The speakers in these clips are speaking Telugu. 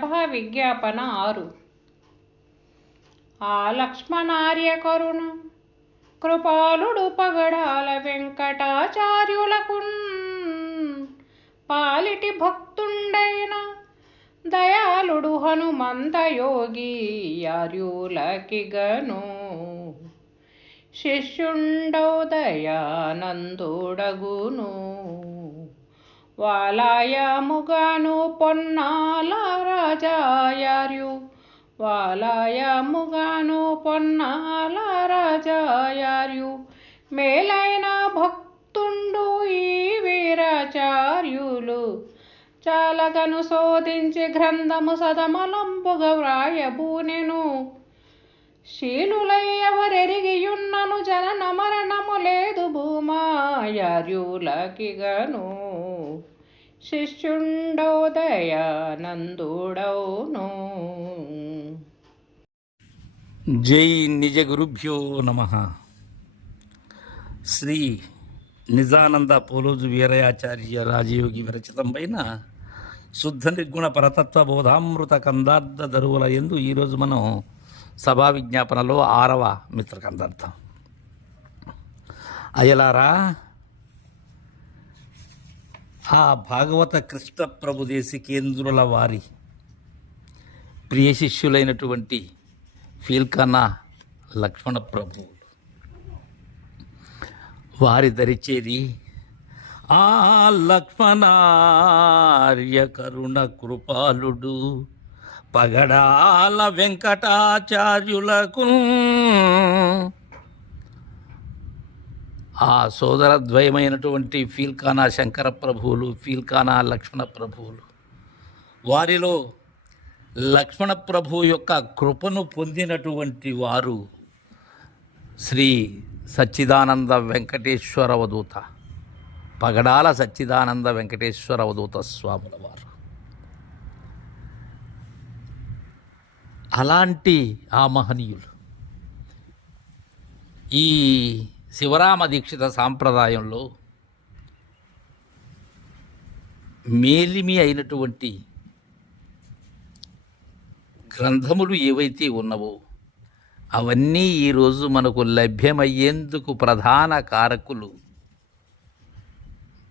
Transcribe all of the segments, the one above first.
సభా విజ్ఞాపన ఆరు. ఆ లక్ష్మణార్య కరుణ కృపాలుడు పగడాల వెంకటాచార్యులకున్ పాలిటి భక్తుండైన దయాళుడు హనుమంత యోగి యార్యులకిగను శిష్యుండౌ దయానందుడగును. వాలాయముగాను పొన్నాల రాజాయార్యు. వాలాయముగాను పొన్నాల రాజాయార్యు. మేలైన భక్తుండు ఈ వీరాచార్యులు. చాలగను శోధించి గ్రంథము సదమలంబుగా వ్రాయబూనెను. శీలులయ్యవరెరిగియున్నను జనన మరణము లేదు భూమాయార్యులకిగను. శిష్యుండో దయానందుడౌను జై నిజ గురుభ్యో నమ. శ్రీ నిజానంద పోలోజు వీరయాచార్య రాజయోగి విరచితం పైన శుద్ధ నిర్గుణ పరతత్వ బోధామృత కందార్థ దరువుల ఎందు ఈరోజు మనం సభా విజ్ఞాపనలో ఆరవ మిత్రకందార్థం. అయలారా ఆ భాగవత కృష్ణ ప్రభుదేశి కేంద్రుల వారి ప్రియ శిష్యులైనటువంటి ఫీల్కన్నా లక్ష్మణ ప్రభువులు. వారి దరిచేరి ఆ లక్ష్మణార్య కరుణ కృపాలుడు పగడాల వెంకటాచార్యులకు. ఆ సోదరద్వయమైనటువంటి ఫీల్కానా శంకర ప్రభువులు ఫీల్కానా లక్ష్మణ ప్రభువులు వారిలో లక్ష్మణ ప్రభు యొక్క కృపను పొందినటువంటి వారు శ్రీ సచ్చిదానంద వెంకటేశ్వర వదూత పగడాల సచ్చిదానంద వెంకటేశ్వర అవధూత స్వాముల వారు. అలాంటి ఆ మహనీయులు. ఈ శివరామ దీక్షిత సాంప్రదాయంలో మేలిమి అయినటువంటి గ్రంథములు ఏవైతే ఉన్నవో అవన్నీ ఈరోజు మనకు లభ్యమయ్యేందుకు ప్రధాన కారకులు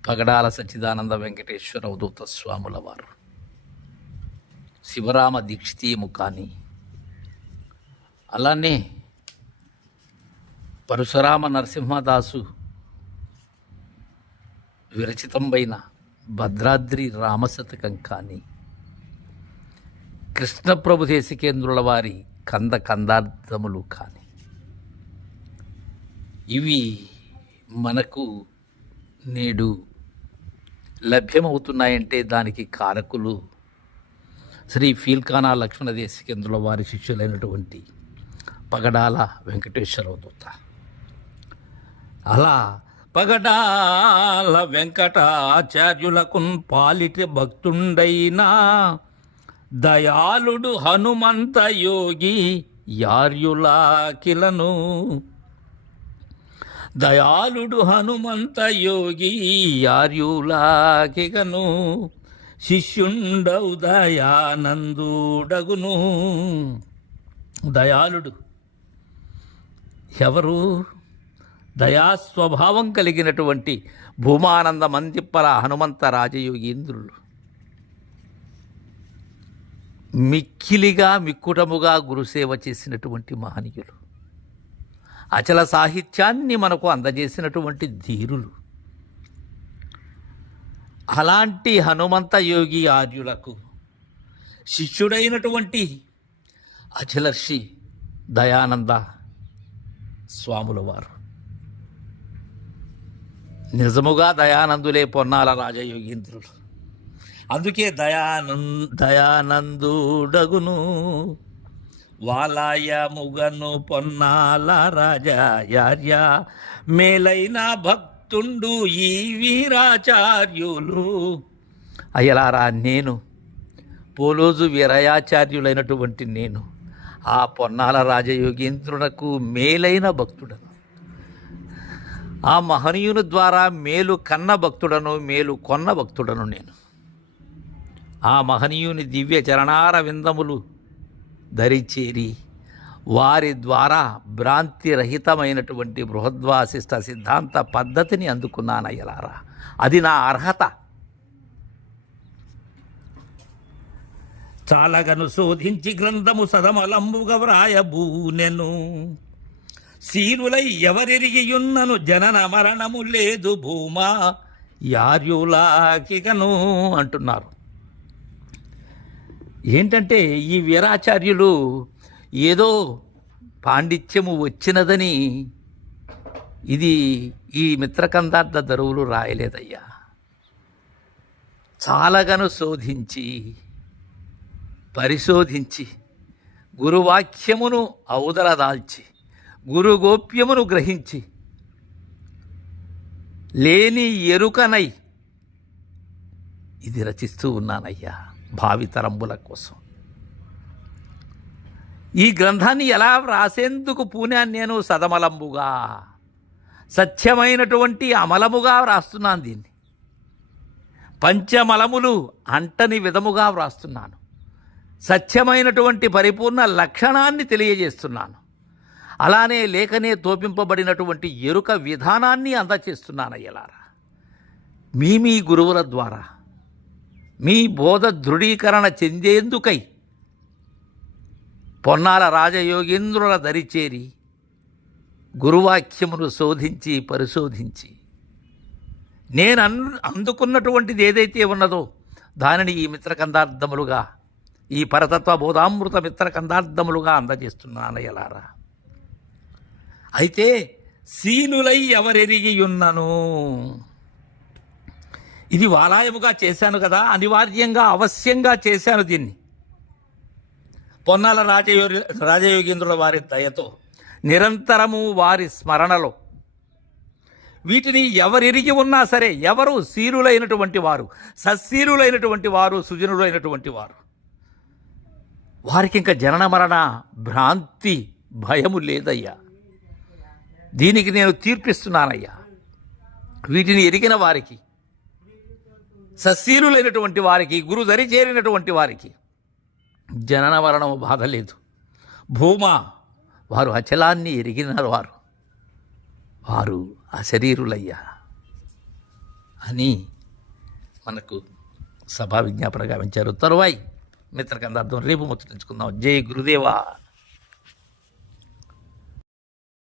పగడాల సచ్చిదానంద వెంకటేశ్వర అవధూత స్వాముల వారు. శివరామ దీక్షితీయము కానీ అలానే పరశురామ నరసింహదాసు విరచితంపైన భద్రాద్రి రామశతకం కానీ కృష్ణప్రభు దేశికేంద్రుల వారి కంద కందార్థములు కానీ. ఇవి మనకు నేడు లభ్యమవుతున్నాయంటే దానికి కారకులు శ్రీ ఫీల్కానా లక్ష్మణ దేశికేంద్రుల వారి శిష్యులైనటువంటి పగడాల వెంకటేశ్వర దూత అలా పగడాల వెంకటాచార్యులకు పాలిటి భక్తుండైనా దయాళుడు హనుమంత యోగి యార్యులాకిలను దయాళుడు హనుమంత యోగి యార్యులాకిగను శిష్యుండవు దయానందుడగును. దయాళుడు ఎవరు? దయాస్వభావం కలిగినటువంటి భూమానంద మందిప్పల హనుమంత రాజయోగీంద్రులు మిక్కిలిగా మిక్కుటముగా గురుసేవ చేసినటువంటి మహనీయులు. అచల సాహిత్యాన్ని మనకు అందజేసినటువంటి ధీరులు. అలాంటి హనుమంత యోగి ఆర్యులకు శిష్యుడైనటువంటి అచలర్షి దయానంద స్వాముల వారు నిజముగా దయానందులే పొన్నాల రాజయోగీంద్రులు. అందుకే దయానంద దయానందుడగును. వాలాయ ముగను పొన్నాల రాజాయార్య. మేలైన భక్తుండు ఈ వీరాచార్యులు. అయ్యలారా నేను పోలోజు వీరయాచార్యులైనటువంటి నేను ఆ పొన్నాల రాజయోగేంద్రునకు మేలైన భక్తుడను. ఆ మహనీయుని ద్వారా మేలు కన్న భక్తుడను మేలు కొన్న భక్తుడను నేను. ఆ మహనీయుని దివ్య చరణార విందములు ధరిచేరి వారి ద్వారా భ్రాంతిరహితమైనటువంటి బృహద్వాసిష్ట సిద్ధాంత పద్ధతిని అందుకున్నానయ్యలారా. అది నా అర్హత. చాలగను శోధించి గ్రంథము సదమలంబుగా వ్రాయబూనెను సీనులై ఎవరెరిగియున్నను జనన మరణము లేదు భూమా. యార్యులాకిగను అంటున్నారు. ఏంటంటే ఈ వీరాచార్యులు ఏదో పాండిత్యము వచ్చినదని ఇది ఈ మిత్రకందార్థ దరువులు రాయలేదయ్యా. చాలగను శోధించి పరిశోధించి గురువాక్యమును ఔదలదాల్చి గురుగోప్యమును గ్రహించి లేని ఎరుకనై ఇది రచిస్తూ ఉన్నానయ్యా భావితరంబుల కోసం. ఈ గ్రంథాన్ని ఎలా వ్రాసేందుకు పూనాను నేను సదమలంబుగా సత్యమైనటువంటి అమలముగా వ్రాస్తున్నాను దీన్ని. పంచమలములు అంటని విధముగా వ్రాస్తున్నాను. సత్యమైనటువంటి పరిపూర్ణ లక్షణాన్ని తెలియజేస్తున్నాను. అలానే లేఖనే తోపింపబడినటువంటి ఎరుక విధానాన్ని అందచేస్తున్నాను అయ్యలారా. మీ మీ గురువుల ద్వారా మీ బోధ దృఢీకరణ చెందేందుకై పొన్నాల రాజయోగేంద్రుల దరిచేరి గురువాక్యమును శోధించి పరిశోధించి నేను అన్ అందుకున్నటువంటిది ఏదైతే ఉన్నదో దానిని ఈ మిత్రకందార్థములుగా ఈ పరతత్వ బోధామృత మిత్రకందార్థములుగా అందజేస్తున్నానయ్యలారా అయితే సీనులై ఎవరెరిగియున్నను? ఇది వాలాయముగా చేశాను కదా అనివార్యంగా అవశ్యంగా చేశాను దీన్ని. పొన్నాల రాజయో రాజయోగేంద్రుల వారి దయతో నిరంతరము వారి స్మరణలో. వీటిని ఎవరిరిగి ఉన్నా సరే ఎవరు శీరులైనటువంటి వారు సశీరులైనటువంటి వారు సుజనులైనటువంటి వారు. వారికి ఇంకా జనన మరణ భ్రాంతి భయము లేదయ్యా. దీనికి నేను తీర్పిస్తున్నానయ్యా. వీటిని ఎరిగిన వారికి సశీలులైనటువంటి వారికి గురు దరి చేరినటువంటి వారికి జనన మరణము బాధ లేదు. భూమా వారు అచలాన్ని ఎరిగినారు వారు. వారు అశరీరులయ్యా అని మనకు సభా విజ్ఞాపన గావించారు తరువాయి మిత్రకందార్థం రేపు ముచ్చటించుకుందాం. జై గురుదేవా.